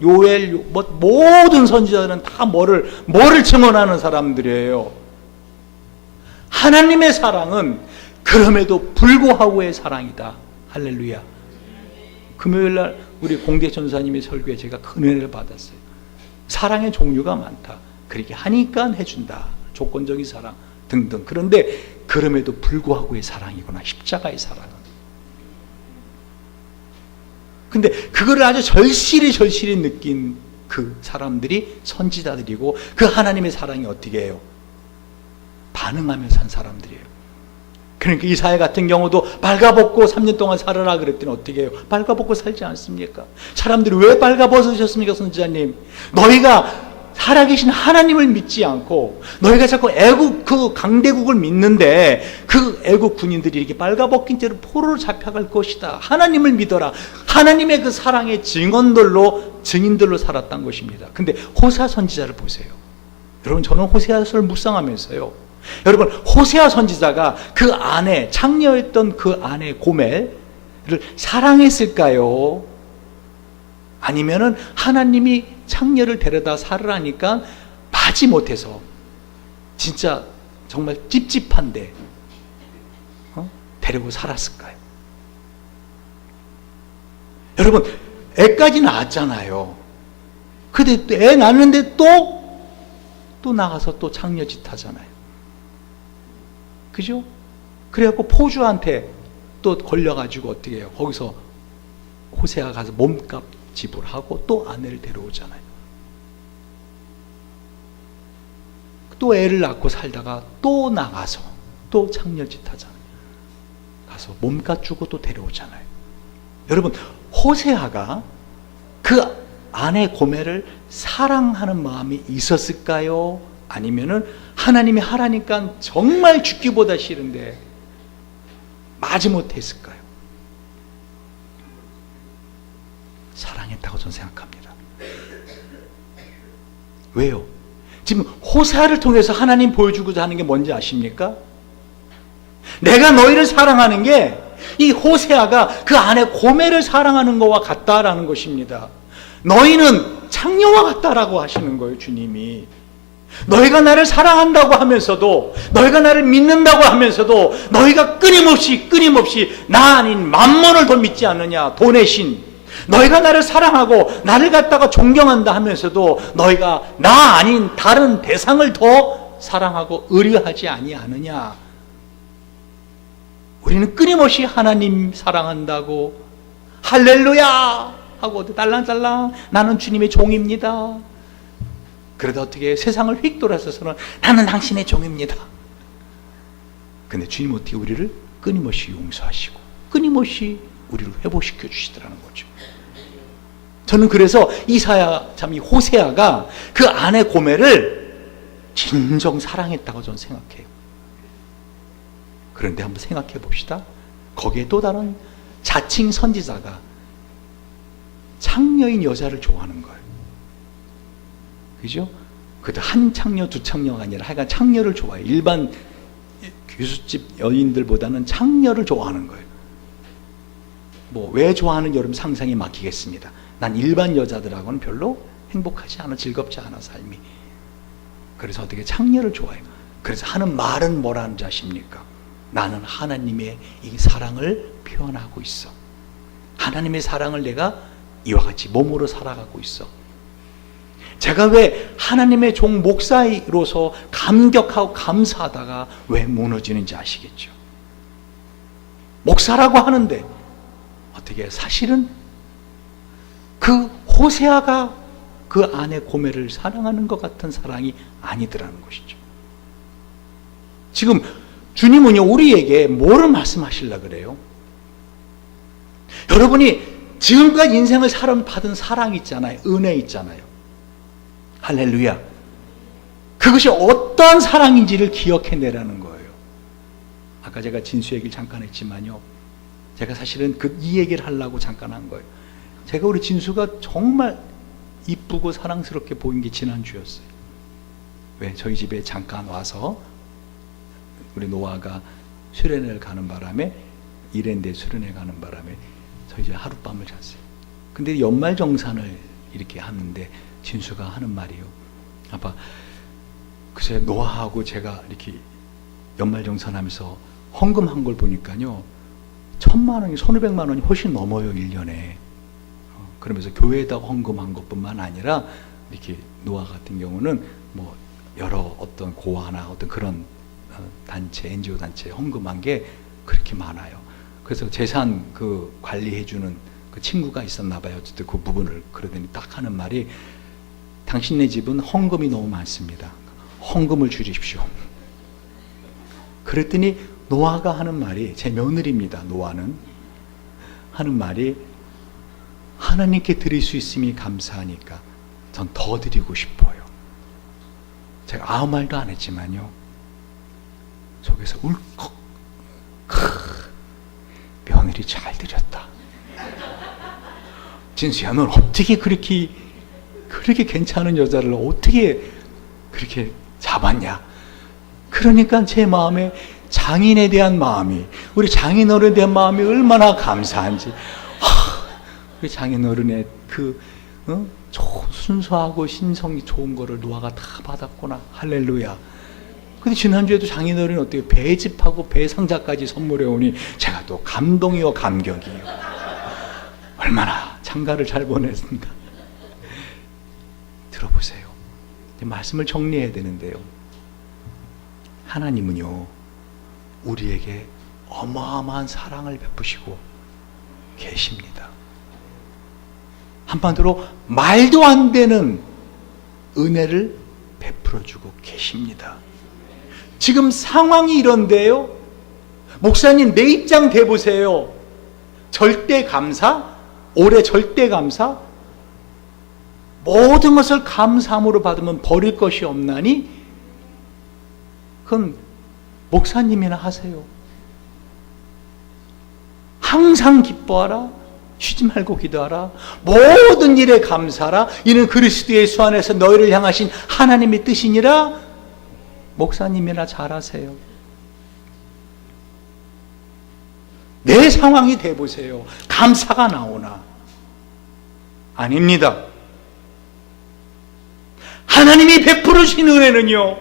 요엘, 모든 선지자들은 다 뭐를 증언하는 사람들이에요. 하나님의 사랑은 그럼에도 불구하고의 사랑이다. 할렐루야. 금요일날 우리 공대 전사님의 설교에 제가 큰 은혜를 받았어요. 사랑의 종류가 많다. 그렇게 하니까 해준다. 조건적인 사랑 등등. 그런데 그럼에도 불구하고의 사랑이구나. 십자가의 사랑은. 근데 그거를 아주 절실히 느낀 그 사람들이 선지자들이고 그 하나님의 사랑이 어떻게 해요? 반응하며 산 사람들이에요. 그러니까 이사야 같은 경우도 빨가벗고 3년 동안 살아라 그랬더니 어떻게 해요? 빨가벗고 살지 않습니까? 사람들이 왜 빨가벗으셨습니까? 선지자님, 너희가 살아계신 하나님을 믿지 않고 너희가 자꾸 애국 그 강대국을 믿는데 그 애국 군인들이 이렇게 빨가벗긴 채로 포로로 잡혀갈 것이다. 하나님을 믿어라. 하나님의 그 사랑의 증인들로 살았던 것입니다. 근데 호세아 선지자를 보세요. 여러분, 저는 호세아서를 묵상하면서요, 여러분, 호세아 선지자가 그 아내, 창녀였던 그 아내 고멜을 사랑했을까요? 아니면은 하나님이 창녀를 데려다 살으라니까 마지 못해서 진짜 정말 찝찝한데 데리고 살았을까요? 여러분, 애까지 낳았잖아요. 근데 애 낳는데 또 나가서 또 창녀 짓 하잖아요. 그죠? 그래갖고 포주한테 또 걸려가지고 어떻게 해요? 거기서 호세아가 가서 몸값 지불하고 또 아내를 데려오잖아요. 또 애를 낳고 살다가 또 나가서 또 창녀짓 하잖아요. 가서 몸값 주고 또 데려오잖아요. 여러분, 호세아가 그 아내 고멜을 사랑하는 마음이 있었을까요? 아니면은 하나님이 하라니까 정말 죽기보다 싫은데 마지못했을까요? 사랑했다고 저는 생각합니다. 왜요? 지금 호세아를 통해서 하나님 보여주고자 하는 게 뭔지 아십니까? 내가 너희를 사랑하는 게 이 호세아가 그 아내 고멜을 사랑하는 것과 같다라는 것입니다. 너희는 창녀와 같다라고 하시는 거예요, 주님이. 너희가 나를 사랑한다고 하면서도, 너희가 나를 믿는다고 하면서도 너희가 끊임없이 나 아닌 만몬을 더 믿지 않느냐, 돈의 신. 너희가 나를 사랑하고 나를 갖다가 존경한다 하면서도 너희가 나 아닌 다른 대상을 더 사랑하고 의뢰하지 아니하느냐. 우리는 끊임없이 하나님 사랑한다고 할렐루야 하고 딸랑딸랑 나는 주님의 종입니다. 그러다 어떻게 세상을 휙 돌아서서는 나는 당신의 종입니다. 근데 주님 어떻게 우리를 끊임없이 용서하시고 끊임없이 우리를 회복시켜 주시더라는 거죠. 저는 그래서 이사야, 참 이 호세아가 그 아내 고멜을 진정 사랑했다고 저는 생각해요. 그런데 한번 생각해 봅시다. 거기에 또 다른 자칭 선지자가 창녀인 여자를 좋아하는 거예요. 그죠? 그래도 한 창녀, 두 창녀가 아니라 하여간 창녀를 좋아해요. 일반 교수집 여인들보다는 장녀를 좋아하는 거예요. 뭐 왜 좋아하는 여러분 상상에 맡기겠습니다. 난 일반 여자들하고는 별로 행복하지 않아, 즐겁지 않아 삶이. 그래서 어떻게 장녀를 좋아해요. 그래서 하는 말은 뭐라는 줄 아십니까? 나는 하나님의 이 사랑을 표현하고 있어. 하나님의 사랑을 내가 이와 같이 몸으로 살아가고 있어. 제가 왜 하나님의 종 목사로서 감격하고 감사하다가 왜 무너지는지 아시겠죠? 목사라고 하는데 어떻게 사실은 그 호세아가 그 아내 고멜을 사랑하는 것 같은 사랑이 아니더라는 것이죠. 지금 주님은요 우리에게 뭐를 말씀하시려고 그래요? 여러분이 지금까지 인생을 받은 사랑 있잖아요. 은혜 있잖아요. 할렐루야. 그것이 어떤 사랑인지를 기억해내라는 거예요. 아까 제가 진수 얘기를 잠깐 했지만요, 제가 사실은 이 얘기를 하려고 잠깐 한 거예요. 제가 우리 진수가 정말 이쁘고 사랑스럽게 보인 게 지난주였어요. 왜? 저희 집에 잠깐 와서 우리 노아가 수련회를 가는 바람에, 이랜드에 수련회 가는 바람에 저희 집에 하룻밤을 잤어요. 근데 연말정산을 이렇게 하는데 진수가 하는 말이에요. 아빠, 글쎄 노아하고 제가 이렇게 연말정산하면서 헌금한 걸 보니까요 1,000만 원이, 1,500만 원이 훨씬 넘어요 1년에. 그러면서 교회에다가 헌금한 것뿐만 아니라 이렇게 노아 같은 경우는 뭐 여러 어떤 고아나 어떤 그런 단체, NGO 단체에 헌금한 게 그렇게 많아요. 그래서 재산 그 관리해주는 그 친구가 있었나 봐요. 어쨌든 그 부분을 그러더니 딱 하는 말이, 당신네 집은 헌금이 너무 많습니다. 헌금을 줄이십시오. 그랬더니 노아가 하는 말이, 제 며느리입니다. 노아는 하는 말이, 하나님께 드릴 수 있음이 감사하니까 전 더 드리고 싶어요. 제가 아무 말도 안 했지만요 속에서 울컥, 며느리 잘 드렸다. 진수야, 넌 어떻게 그렇게 괜찮은 여자를 어떻게 그렇게 잡았냐. 그러니까 제 마음에 장인에 대한 마음이, 우리 장인어른에 대한 마음이 얼마나 감사한지. 우리 장인어른의 순수하고 신성이 좋은 거를 노아가 다 받았구나. 할렐루야. 근데 지난주에도 장인어른이 어떻게 배집하고 배상자까지 선물해 오니 제가 또 감동이요 감격이요. 얼마나 장가를 잘 보냈는가. 들어보세요. 말씀을 정리해야 되는데요, 하나님은요 우리에게 어마어마한 사랑을 베푸시고 계십니다. 한마디로 말도 안 되는 은혜를 베풀어주고 계십니다. 지금 상황이 이런데요, 목사님 내 입장 대보세요. 절대 감사, 올해 절대 감사, 모든 것을 감사함으로 받으면 버릴 것이 없나니 그건 목사님이나 하세요. 항상 기뻐하라, 쉬지 말고 기도하라, 모든 일에 감사하라, 이는 그리스도 예수 안에서 너희를 향하신 하나님의 뜻이니라. 목사님이나 잘하세요. 내 상황이 돼보세요. 감사가 나오나? 아닙니다. 하나님이 베풀으신 은혜는요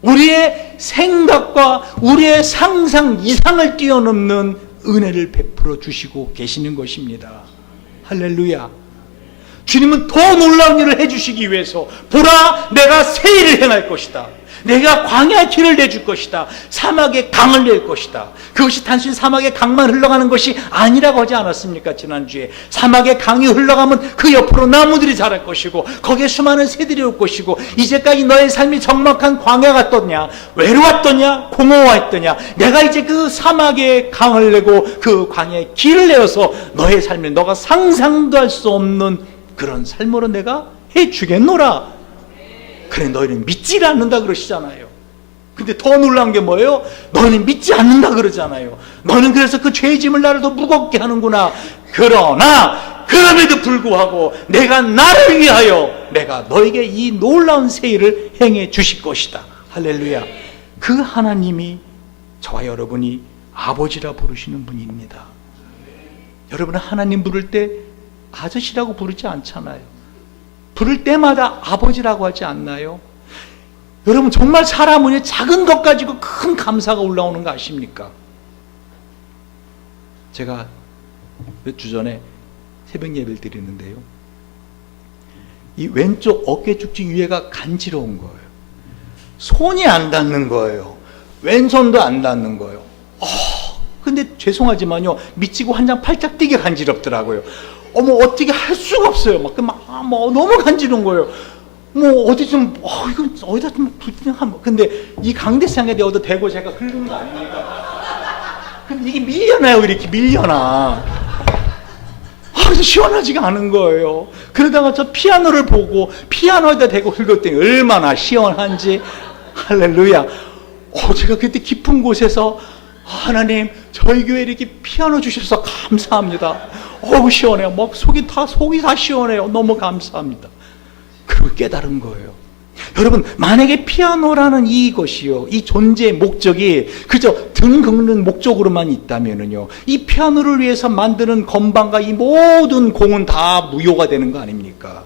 우리의 생각과 우리의 상상 이상을 뛰어넘는 은혜를 베풀어 주시고 계시는 것입니다. 할렐루야. 주님은 더 놀라운 일을 해주시기 위해서, 보라 내가 새 일을 행할 것이다, 내가 광야의 길을 내줄 것이다, 사막의 강을 낼 것이다. 그것이 단순히 사막의 강만 흘러가는 것이 아니라고 하지 않았습니까? 지난주에 사막의 강이 흘러가면 그 옆으로 나무들이 자랄 것이고 거기에 수많은 새들이 올 것이고, 이제까지 너의 삶이 적막한 광야 같더냐, 외로웠더냐, 공허했더냐, 내가 이제 그 사막의 강을 내고 그 광야의 길을 내어서 너의 삶을 너가 상상도 할 수 없는 그런 삶으로 내가 해주겠노라. 그래 너희는 믿지 않는다 그러시잖아요. 근데 더 놀라운 게 뭐예요? 너희는 믿지 않는다 그러잖아요. 너는 그래서 그 죄의 짐을 나를 더 무겁게 하는구나. 그러나 그럼에도 불구하고 내가 나를 위하여 내가 너에게 이 놀라운 새 일을 행해 주실 것이다. 할렐루야. 그 하나님이 저와 여러분이 아버지라 부르시는 분입니다. 여러분은 하나님 부를 때 아저씨라고 부르지 않잖아요. 부를 때마다 아버지라고 하지 않나요? 여러분, 정말 사람은 작은 것 가지고 큰 감사가 올라오는 거 아십니까? 제가 몇 주 전에 새벽 예배를 드리는데요, 이 왼쪽 어깨 축지 위에가 간지러운 거예요. 손이 안 닿는 거예요. 왼손도 안 닿는 거예요. 근데 죄송하지만요, 미치고 한 장 팔짝 뛰게 간지럽더라고요. 어떻게 할 수가 없어요. 너무 간지러운 거예요. 어디 좀, 이건 어디다 좀, 근데 이 강대상에 어디다 대고 제가 흐르는 거 아닙니까? 근데 이게 밀려나요, 이렇게 밀려나. 시원하지가 않은 거예요. 그러다가 저 피아노를 보고 피아노에다 대고 긁었더니 얼마나 시원한지. 할렐루야. 제가 그때 깊은 곳에서 하나님, 저희 교회에 이렇게 피아노 주셔서 감사합니다. 시원해요. 속이 다 시원해요. 너무 감사합니다. 그리고 깨달은 거예요. 여러분, 만약에 피아노라는 이것이요, 이 존재의 목적이 그저 등 긁는 목적으로만 있다면은요, 이 피아노를 위해서 만드는 건반과 이 모든 공은 다 무효가 되는 거 아닙니까?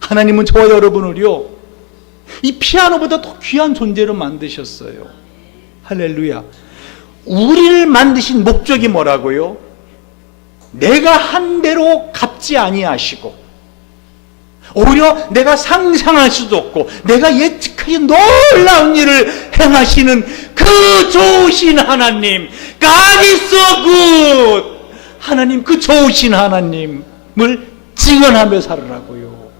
하나님은 저와 여러분을요, 이 피아노보다 더 귀한 존재로 만드셨어요. 할렐루야. 우리를 만드신 목적이 뭐라고요? 내가 한 대로 갚지 아니하시고, 오히려 내가 상상할 수도 없고 내가 예측하기 놀라운 일을 행하시는 그 좋으신 하나님, God is so good, 하나님, 그 좋으신 하나님을 증언하며 살으라고요.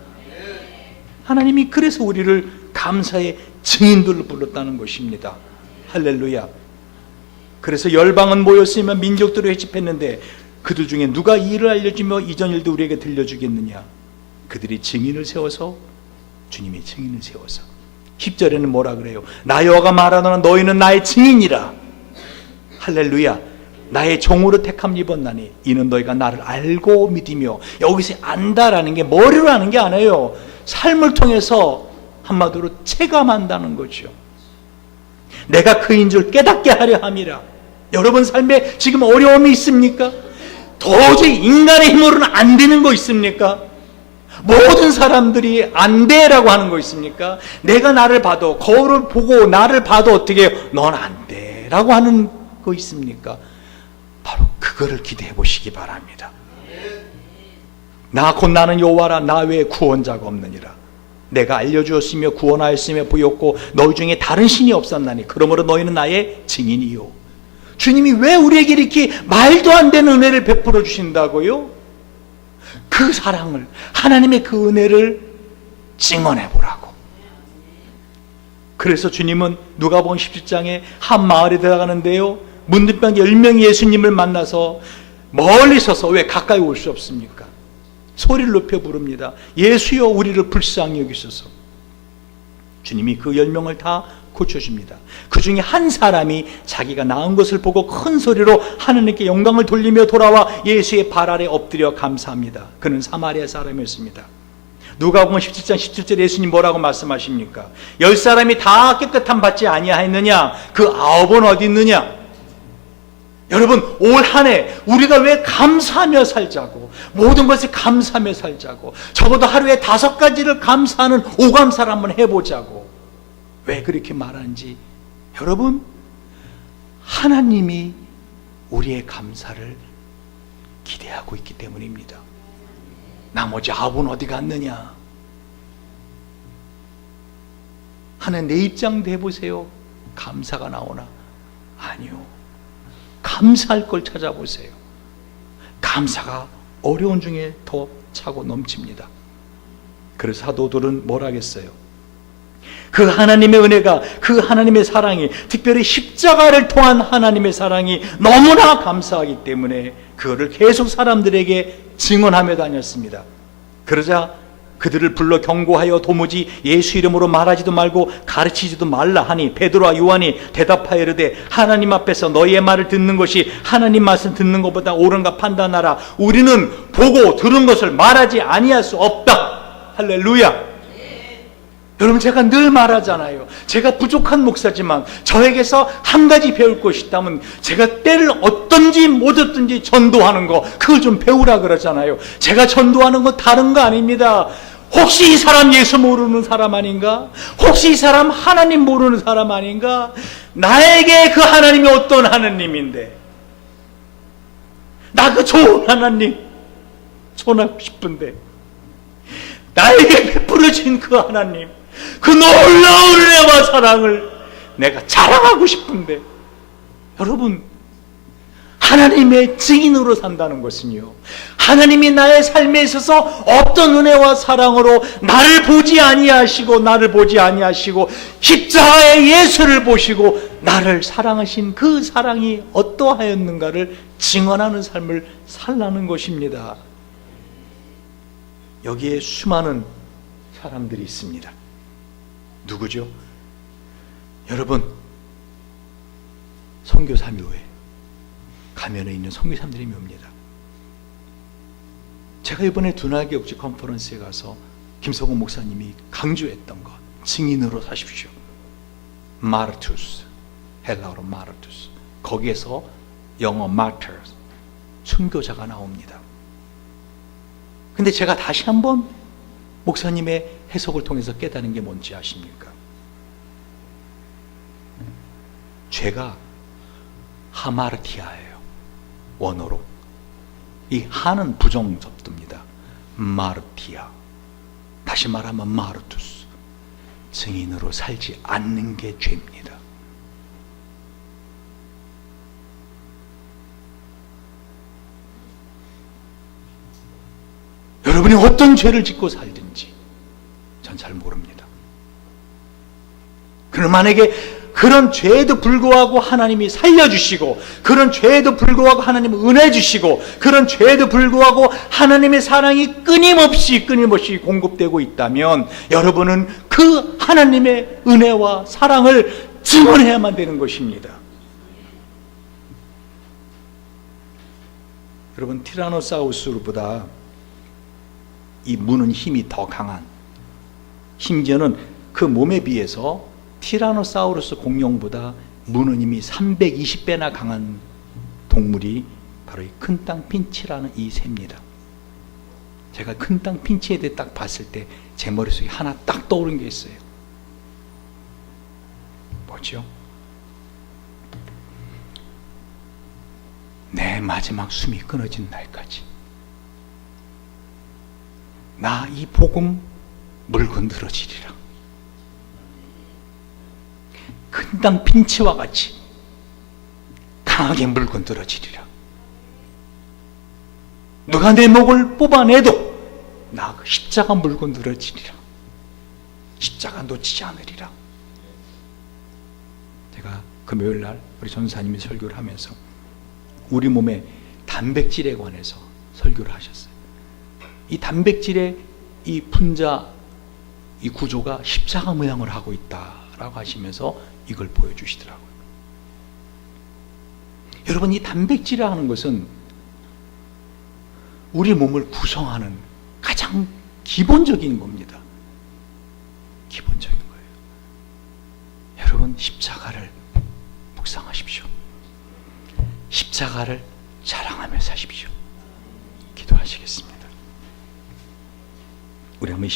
하나님이 그래서 우리를 감사의 증인들로 불렀다는 것입니다. 할렐루야. 그래서 열방은 모였으면 민족들을 회집했는데 그들 중에 누가 이 일을 알려주며 이전 일도 우리에게 들려주겠느냐? 그들이 증인을 세워서, 주님이 증인을 세워서. 10절에는 뭐라 그래요? 나 여호와가 말하노라 너희는 나의 증인이라. 할렐루야. 나의 종으로 택함 입었나니 이는 너희가 나를 알고 믿으며. 여기서 안다라는 게 머리로 하는 게 아니에요. 삶을 통해서 한마디로 체감한다는 거죠. 내가 그인 줄 깨닫게 하려 함이라. 여러분 삶에 지금 어려움이 있습니까? 도저히 인간의 힘으로는 안 되는 거 있습니까? 모든 사람들이 안 돼라고 하는 거 있습니까? 내가 나를 봐도, 거울을 보고 나를 봐도 어떻게 넌 안 돼라고 하는 거 있습니까? 바로 그거를 기대해 보시기 바랍니다. 나 곧 나는 여호와라, 나 외에 구원자가 없느니라. 내가 알려주었으며 구원하였으며 보였고 너희 중에 다른 신이 없었나니 그러므로 너희는 나의 증인이요. 주님이 왜 우리에게 이렇게 말도 안 되는 은혜를 베풀어 주신다고요? 그 사랑을, 하나님의 그 은혜를 증언해 보라고. 그래서 주님은 누가복음 17장에 한 마을에 들어가는데요, 문둥병 10명이 예수님을 만나서 멀리 서서, 왜 가까이 올 수 없습니까? 소리를 높여 부릅니다. 예수여 우리를 불쌍히 여기소서. 주님이 그 10명을 다 고쳐줍니다. 그 중에 한 사람이 자기가 나은 것을 보고 큰 소리로 하나님께 영광을 돌리며 돌아와 예수의 발 아래 엎드려 감사합니다. 그는 사마리아 사람이었습니다. 누가복음 17장 17절에 예수님 뭐라고 말씀하십니까? 10사람이 다 깨끗함 받지 아니하였느냐? 그 9은 어디 있느냐? 여러분, 올 한 해 우리가 왜 감사하며 살자고, 모든 것에 감사하며 살자고, 적어도 하루에 5가지를 감사하는 오감사를 한번 해보자고 왜 그렇게 말하는지, 여러분, 하나님이 우리의 감사를 기대하고 있기 때문입니다. 나머지 9은 어디 갔느냐? 하나님, 내 입장도 해보세요. 감사가 나오나? 아니요. 감사할 걸 찾아보세요. 감사가 어려운 중에 더 차고 넘칩니다. 그래서 사도들은 뭘 하겠어요? 그 하나님의 은혜가, 그 하나님의 사랑이, 특별히 십자가를 통한 하나님의 사랑이 너무나 감사하기 때문에 그거를 계속 사람들에게 증언하며 다녔습니다. 그러자 그들을 불러 경고하여 도무지 예수 이름으로 말하지도 말고 가르치지도 말라 하니 베드로와 요한이 대답하여 이르되 하나님 앞에서 너희의 말을 듣는 것이 하나님 말씀 듣는 것보다 옳은가 판단하라. 우리는 보고 들은 것을 말하지 아니할 수 없다. 할렐루야. 여러분, 제가 늘 말하잖아요. 제가 부족한 목사지만 저에게서 한 가지 배울 것이 있다면 제가 때를 얻든지 못 얻든지 전도하는 거, 그걸 좀 배우라 그러잖아요. 제가 전도하는 건 다른 거 아닙니다. 혹시 이 사람 예수 모르는 사람 아닌가? 혹시 이 사람 하나님 모르는 사람 아닌가? 나에게 그 하나님이 어떤 하나님인데, 나 그 좋은 하나님 전하고 싶은데, 나에게 베풀어진 그 하나님, 그 놀라운 은혜와 사랑을 내가 자랑하고 싶은데, 여러분, 하나님의 증인으로 산다는 것은요, 하나님이 나의 삶에 있어서 어떤 은혜와 사랑으로 나를 보지 아니하시고 십자가의 예수를 보시고 나를 사랑하신 그 사랑이 어떠하였는가를 증언하는 삶을 살라는 것입니다. 여기에 수많은 사람들이 있습니다. 누구죠? 여러분, 선교사묘회 가면에 있는 선교사님들이 옵니다. 제가 이번에 두나기 옥지 컨퍼런스에 가서 김성호 목사님이 강조했던 것, 증인으로 사십시오. 마르투스, 헬라어로 마르투스, 거기에서 영어 마르터스, 순교자가 나옵니다. 근데 제가 다시 한번 목사님의 해석을 통해서 깨닫는 게 뭔지 아십니까? 죄가 하마르티아예요. 원어로. 이 하는 부정접두입니다. 마르티아. 다시 말하면 마르투스. 증인으로 살지 않는 게 죄입니다. 여러분이 어떤 죄를 짓고 살든지 전 잘 모릅니다. 그럼 만약에 그런 죄에도 불구하고 하나님이 살려주시고, 그런 죄에도 불구하고 하나님은 은혜 주시고, 그런 죄에도 불구하고 하나님의 사랑이 끊임없이 공급되고 있다면 여러분은 그 하나님의 은혜와 사랑을 증언해야만 되는 것입니다. 여러분, 티라노사우루스보다 이 무는 힘이 더 강한, 심지어는 그 몸에 비해서 티라노사우루스 공룡보다 무는 힘이 320배나 강한 동물이 바로 이 큰 땅 핀치라는 이 새입니다. 제가 큰 땅 핀치에 대해 딱 봤을 때 제 머릿속에 하나 딱 떠오른 게 있어요. 뭐죠? 내 마지막 숨이 끊어진 날까지 나 이 복음 물건드러지리라. 큰 땅 핀치와 같이 강하게 물건드러지리라. 누가 내 목을 뽑아내도 나 그 십자가 물건드러지리라. 십자가 놓치지 않으리라. 제가 금요일날 우리 전사님이 설교를 하면서 우리 몸의 단백질에 관해서 설교를 하셨어요. 이 단백질의 이 분자, 이 구조가 십자가 모양을 하고 있다라고 하시면서 이걸 보여주시더라고요. 여러분, 이 단백질이라고 하는 것은 우리 몸을 구성하는 가장 기본적인 겁니다. 기본적인 거예요. 여러분, 십자가를 묵상하십시오. 십자가를 자랑하며 사십시오. 기도하시겠습니다. 우리 한번